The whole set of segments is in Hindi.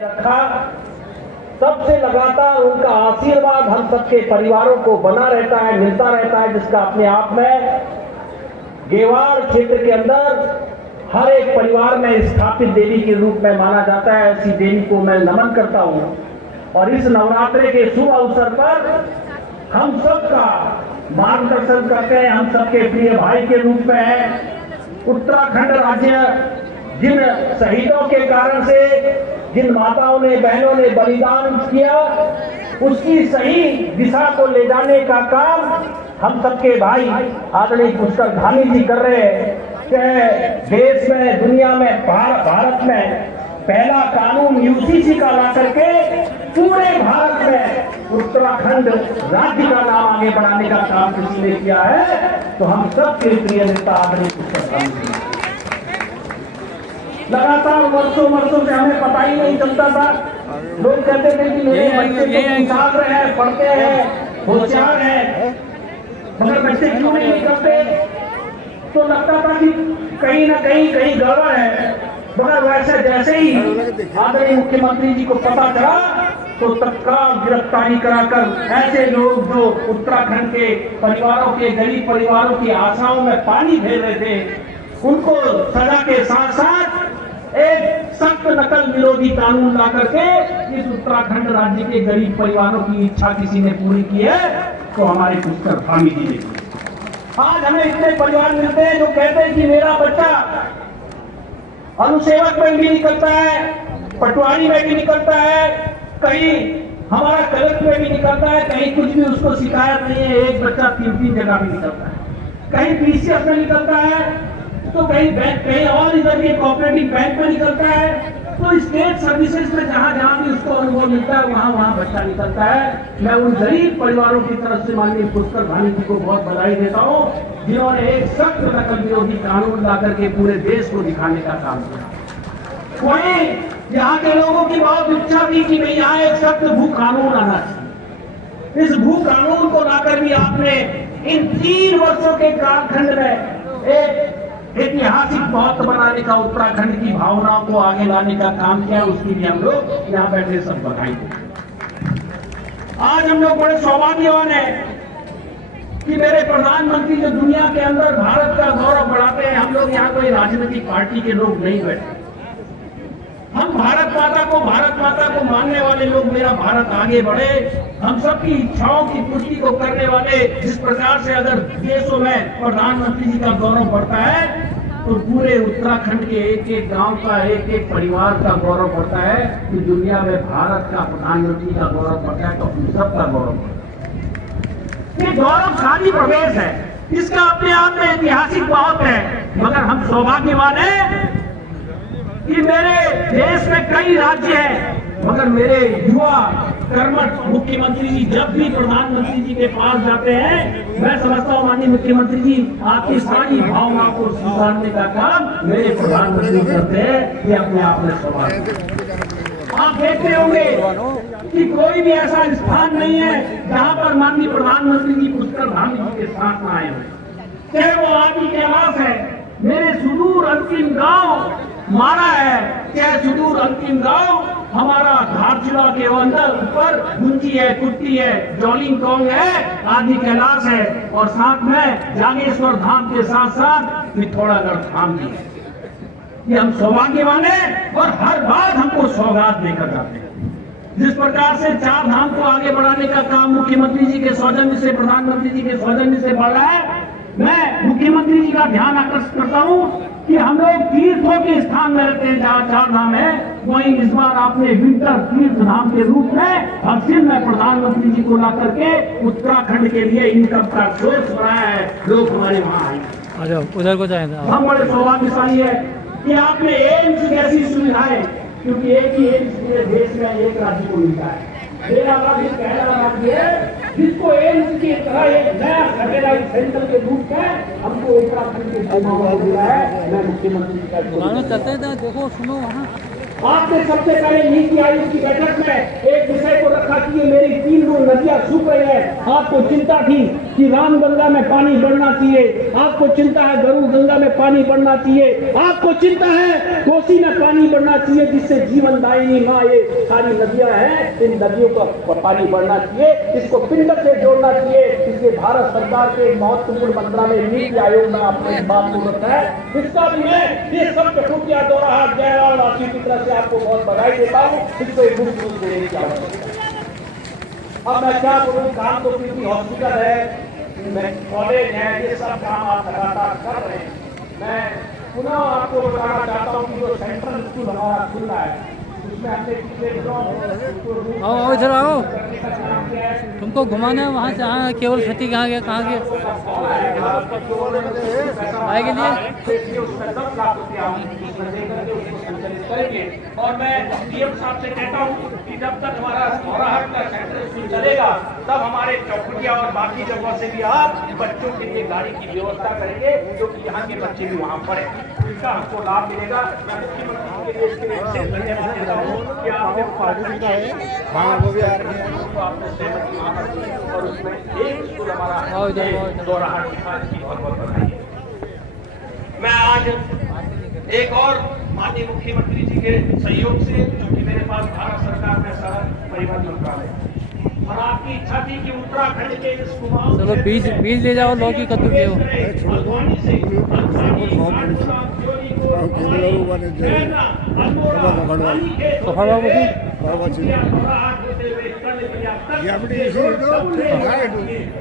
रखा, तब से लगातार उनका आशीर्वाद हम सबके परिवारों को बना रहता है, मिलता रहता है, जिसका अपने आप में गेवाड़ क्षेत्र के अंदर हर एक परिवार में स्थापित देवी के रूप में माना जाता है। ऐसी देवी को मैं नमन करता हूं और इस नवरात्रि के शुभ अवसर पर हम सबका मार्गदर्शन करते हैं। हम सबके प्रिय भाई के रूप में है। उत्तराखंड राज्य जिन शहीदों के कारण से, जिन माताओं ने, बहनों ने बलिदान किया, उसकी सही दिशा को ले जाने का काम हम सबके भाई आदरणीय पुष्कर धामी जी कर रहे हैं। देश में, दुनिया में, भारत में पहला कानून यूसीसी का ला करके पूरे भारत में उत्तराखंड राज्य का नाम आगे बढ़ाने का काम किसी ने किया है, तो हम सबके प्रिय नेता आदरणीय पुष्कर धामी जी। लगातार वर्षों से हमें पता ही नहीं चलता था। लोग कहते थे कि मेरे बच्चे तो छात्र हैं, पढ़ते हैं, होशियार हैं, मगर बच्चे क्यों नहीं निकलते, तो लगता था कि कहीं ना कहीं गड़बड़ है। मगर वैसे जैसे ही आदरणीय मुख्यमंत्री जी को पता चला तो तत्काल गिरफ्तारी कराकर ऐसे लोग जो उत्तराखंड के परिवारों के, गरीब परिवारों की आशाओं में पानी फेर रहे थे, उनको सजा के साथ साथ एक सख्त नकल विरोधी कानून ला करके इस उत्तराखंड राज्य के गरीब परिवारों की इच्छा किसी ने पूरी की है, तो हमारे पुष्कर धामी जी ने की। आज हमें इतने परिवार मिलते हैं जो कहते हैं कि मेरा बच्चा अनुसेवक में भी निकलता है, पटवारी में भी निकलता है, कहीं हमारा कलेक्टर में भी निकलता है, कहीं कुछ भी उसको शिकायत नहीं है। एक बच्चा 3 जगह भी निकलता है, कहीं पीसीएस में निकलता है, तो कहीं बैंक, कहीं और इधर के कोऑपरेटिव बैंक में निकलता है। तो स्टेट सर्विसेज में जहां भी उसको अनुभव मिलता है वहां बच्चा निकलता है। मैं उन गरीब परिवारों की तरफ से माननीय पुष्कर धामी जी को बहुत बधाई देता हूं, जिन्होंने एक सख्त नकल विरोधी कानून ला करके पूरे देश को दिखाने का काम किया। वहीं यहाँ के लोगों की बहुत इच्छा थी कि भाई यहाँ एक सख्त भू कानून आना चाहिए। इस भू कानून को लाकर भी आपने इन 3 वर्षों के कालखंड में एक ऐतिहासिक महत्व बनाने का, उत्तराखंड की भावनाओं को आगे लाने का काम किया। उसकी भी हम लोग यहाँ बैठे सब बधाई देते। आज हम लोग बड़े सौभाग्यवान हैं कि मेरे प्रधानमंत्री जो दुनिया के अंदर भारत का गौरव बढ़ाते हैं, हम लोग यहाँ कोई राजनीतिक पार्टी के लोग नहीं बैठे। हम भारत माता को मानने वाले लोग, मेरा भारत आगे बढ़े, हम सबकी इच्छाओं की पूर्ति को करने वाले। जिस प्रकार से अगर देशों में प्रधानमंत्री जी का गौरव बढ़ता है, तो पूरे उत्तराखंड के एक गांव का, एक परिवार का गौरव बढ़ता है। कि दुनिया में भारत का प्रधानमंत्री का गौरव बढ़ता है, तो हम सबका गौरव बढ़ता है। ये गौरवशाली प्रदेश है, इसका अपने आप में ऐतिहासिक महत्व है। मगर हम सौभाग्यवान हैं कि मेरे देश में कई राज्य हैं, मगर मेरे युवा कर्मठ मुख्यमंत्री जी जब भी प्रधानमंत्री जी के पास जाते हैं, मैं समझता हूँ माननीय मुख्यमंत्री जी आपकी सारी भावनाओं को सुधारने का काम मेरे प्रधानमंत्री करते हैं। ये अपने आप में सवाल। आप देखते होंगे कि कोई भी ऐसा स्थान नहीं है जहाँ पर माननीय प्रधानमंत्री जी पुष्कर धामी जी के साथ आए हुए, चाहे वो आदि कैलाश है, मेरे सुदूर अंतिम गांव मारा है, चाहे सुदूर अंतिम गांव हमारा धारचूला के अंदर ऊपर गुंजी है, कुट्टी है, जोलिंगकोंग है, आदि कैलाश है, और साथ में जागेश्वर धाम के साथ साथ पिथौरागढ़ धाम भी है। ये हम सौभाग्यवान हैं और हर बार हमको सौगात देकर जाते हैं। जिस प्रकार से 4 धाम को आगे बढ़ाने का काम मुख्यमंत्री जी के सौजन्य से, प्रधानमंत्री जी के सौजन्य से बढ़ रहा है, मैं मुख्यमंत्री जी का ध्यान आकर्षित करता हूँ कि हम लोग तीर्थों के स्थान में रहते हैं, जहाँ 4 धाम है, वहीं इस बार आपने विंटर तीर्थ धाम के रूप में हर्षिल में प्रधानमंत्री जी को ला करके उत्तराखंड के लिए इनकम का सोर्स बनाया है। लोग हमारे वहाँ आए, उधर को जाए। हम बड़े सौभाग्यशाली है कि आपने एम्स जैसी सुविधाएं, क्योंकि एक ही एम्स पूरे देश में एक राज्य को मिलता है। मेरा राज्य पहला राज्य है जिसको एम्स की तरह एक नया सैटेलाइट सेंटर के रूप में हमको उत्तराखंड के सीमाओं में मिला है। मैं मुख्यमंत्री जी का देखो, सुनो, वहाँ आपने सबसे पहले नीति आयोग की बैठक में एक विषय को रखा कि मेरी 3 नदियां समस्या सूख रही है। आपको चिंता थी कि रामगंगा में पानी बढ़ना चाहिए, आपको चिंता है गरु गंगा में पानी बढ़ना चाहिए, आपको चिंता है कोसी में पानी बढ़ना चाहिए, जिससे जीवनदायिनी माँ ये सारी नदियां हैं, इन नदियों का पानी बढ़ना चाहिए, इसको पिंड से जोड़ना चाहिए। इसलिए भारत सरकार के महत्वपूर्ण मंत्रालय नीति आयोग में आपको इस बात को रखा है। इसका भी मैं ये सब कटौतियां दो रहा जयराम वासी की तरफ से आपको बहुत बधाई देता हूँ। इसको एक मुक्त रूप देने की आवश्यकता है। अब मैं क्या बोलूँ, काम तो क्योंकि हॉस्पिटल है, कॉलेज है, ये सब काम आप लगातार कर रहे हैं। मैं पुनः आपको बताना चाहता हूँ कि जो सेंट्रल स्कूल हमारा खुल रहा है उसमें हमने पिछले दिनों आओ इधर आओ, तुमको घुमाना है वहाँ से। हाँ केवल क्षति कहाँ गया, कहाँ गया आए के लिए उसमें 10 लाख रुपया करेंगे। और मैं डीएम साहब से कहता हूँ कि जब तक हमारा धौराहट का सेंट्रल स्कूल चलेगा तब हमारे चौखुटिया और बाकी जगहों से भी आप बच्चों के लिए गाड़ी की व्यवस्था करेंगे, जो कि यहाँ के बच्चे भी वहाँ पढ़े, इसका हमको लाभ मिलेगा। मैं मुख्यमंत्री के लिए इसके लिए धन्यवाद देता हूँ कि आपने वो भी आ रहे हैं, आपने सहमति और उसमें एक स्कूल हमारा धौराहट की बहुत बहुत बधाई है। मैं आज एक और माननीय मुख्यमंत्री जी के सहयोग से, क्योंकि मेरे पास भारत सरकार में सड़क परिवहन मंत्रालय और आपकी इच्छा थी कि उत्तराखंड के इस कुमाऊं चलो बीज ले जाओ, लौकी कद्दू के हो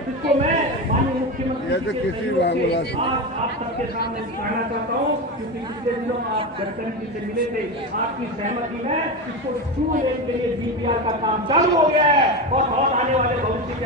इसको मैं माननीय मुख्यमंत्री आप सबके सामने कहना चाहता हूँ, क्योंकि पिछले दिनों आप गडकरी जी से मिले थे, आपकी सहमति में इसको टू लेन के लिए बीपीआर का काम चालू हो गया है और बहुत आने वाले भविष्य के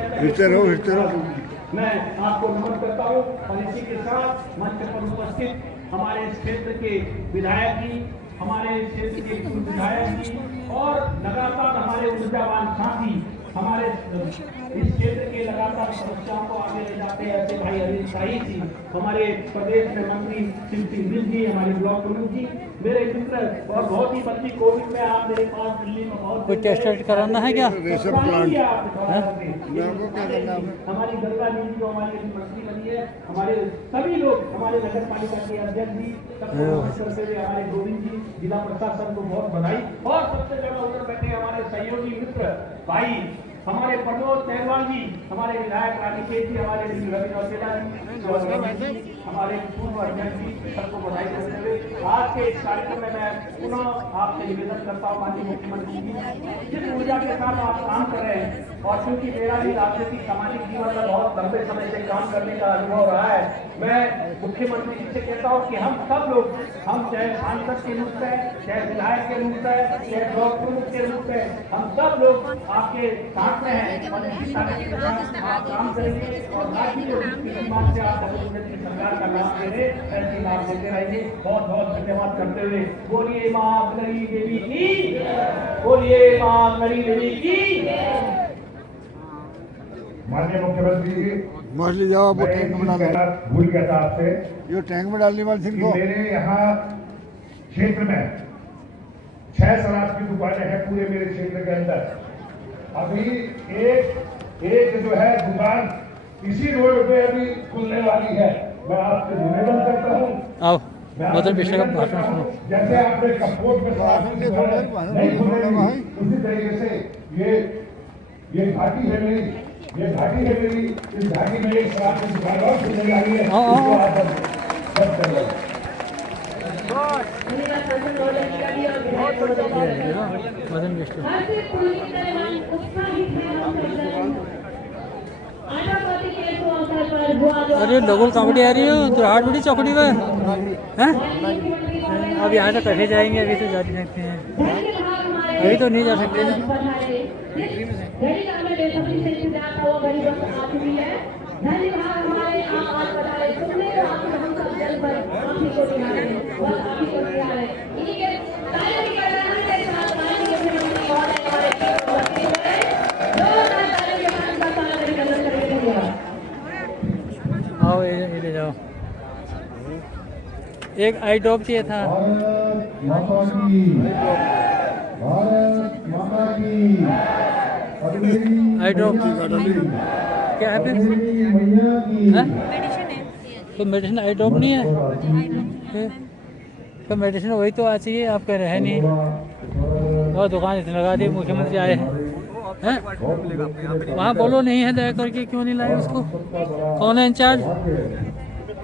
मैं आपको नमन करता हूँ। और इसी के साथ मंच पर उपस्थित हमारे इस क्षेत्र के विधायक जी, हमारे इस क्षेत्र के पूर्व विधायक जी और लगातार हमारे ऊर्जावान साथी हमारे इस क्षेत्र के लगातार समस्याओं को आगे ले जाते हैं, ऐसे भाई अनिल शाही जी, हमारे प्रदेश में मंत्री सिंह जी, हमारे ब्लॉक प्रमुख जी, मेरे मित्र और बहुत ही बच्ची कोविड में आप मेरे पास दिल्ली में बहुत कोई टेस्ट कराना है क्या? हमारी गंगा जी जो हमारी मंत्री बनी है, हमारे सभी लोग, हमारे नगर पालिका के अध्यक्ष जी, करते हुए हमारे गोविंद जी, जिला प्रशासन को बहुत बधाई। और सबसे ज्यादा उधर बैठे हमारे सहयोगी मित्र भाई हमारे प्रमोद पहलवान जी, हमारे विधायक रानीकेश जी, हमारे रवि नौसेना जी, हमारे पूर्व अध्यक्ष जी, सबको बधाई देते हुए आज के इस कार्यक्रम में मैं पुनः आपसे निवेदन करता हूँ माननीय मुख्यमंत्री जी, जिस ऊर्जा के साथ आप काम कर रहे हैं और क्योंकि मेरा भी राजनीतिक सामाजिक जीवन में बहुत लंबे समय से काम करने का अनुभव रहा है, मैं मुख्यमंत्री जी से कहता हूँ कि हम सब लोग, हम चाहे सांसद के रूप में, चाहे विधायक के रूप में, चाहे ब्लॉक प्रमुख के रूप में, हम सब लोग आपके साथ में हैं और इसी तारीख के साथ आप काम करेंगे और राज्य को जिस मान से आप सरकार का लाभ दे रहे ऐसे लाभ देते रहेंगे। बहुत बहुत धन्यवाद करते हुए बोलिए मां गरी देवी की, बोलिए मां गरी देवी की। माननीय मुख्यमंत्री जी, मछली जाओ वो टैंक में डाल, भूल गया था आपसे, ये टैंक में डालने वाली थी को मेरे यहाँ क्षेत्र में 6 शराब की दुकानें हैं पूरे मेरे क्षेत्र के अंदर। अभी एक जो है दुकान इसी रोड पे अभी खुलने वाली है। मैं आपसे निवेदन करता हूँ, आओ मदन मिश्रा का भाषण सुनो। जैसे आपने कपकोट में शराब की दुकानें नहीं खुलेंगी, उसी तरीके से ये घाटी है मेरी, ये घाटी है मेरी, इस घाटी में एक शराब की दुकान और खुलने वाली है। मदन मिश्रा अरे लोगल कॉमेडी आ रही है तो हाट बड़ी चौकड़ी में हैं? अब यहाँ से कैसे जाएंगे? अभी तो जा सकते हैं, अभी तो नहीं जा सकते। आओ ये ले जाओ, एक आई ड्रॉप चाहिए था। भारत माता की आई ड्रॉप क्या है फिर? हैं? तो मेडिसिन आई ड्रॉप नहीं है? तो मेडिसिन वही तो आ चाहिए, आप कह रहे हैं नहीं। और दुकान इतनी लगा दी, मुख्यमंत्री आए हैं। वहाँ बोलो नहीं है दया करके, क्यों नहीं लाए उसको? कौन है इंचार्ज?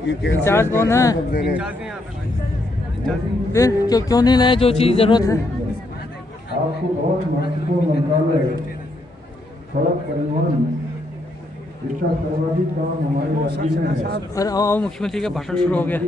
इंचार्ज कौन है? फिर क्यों नहीं लाए जो चीज़ ज़रूरत है? आपको बहुत महत्वपूर्ण मंत्रालय सड़क परिवहन इसका सर्वाधिक काम हमारे राज्य में है। और मुख्यमंत्री का भाषण शुरू हो गया।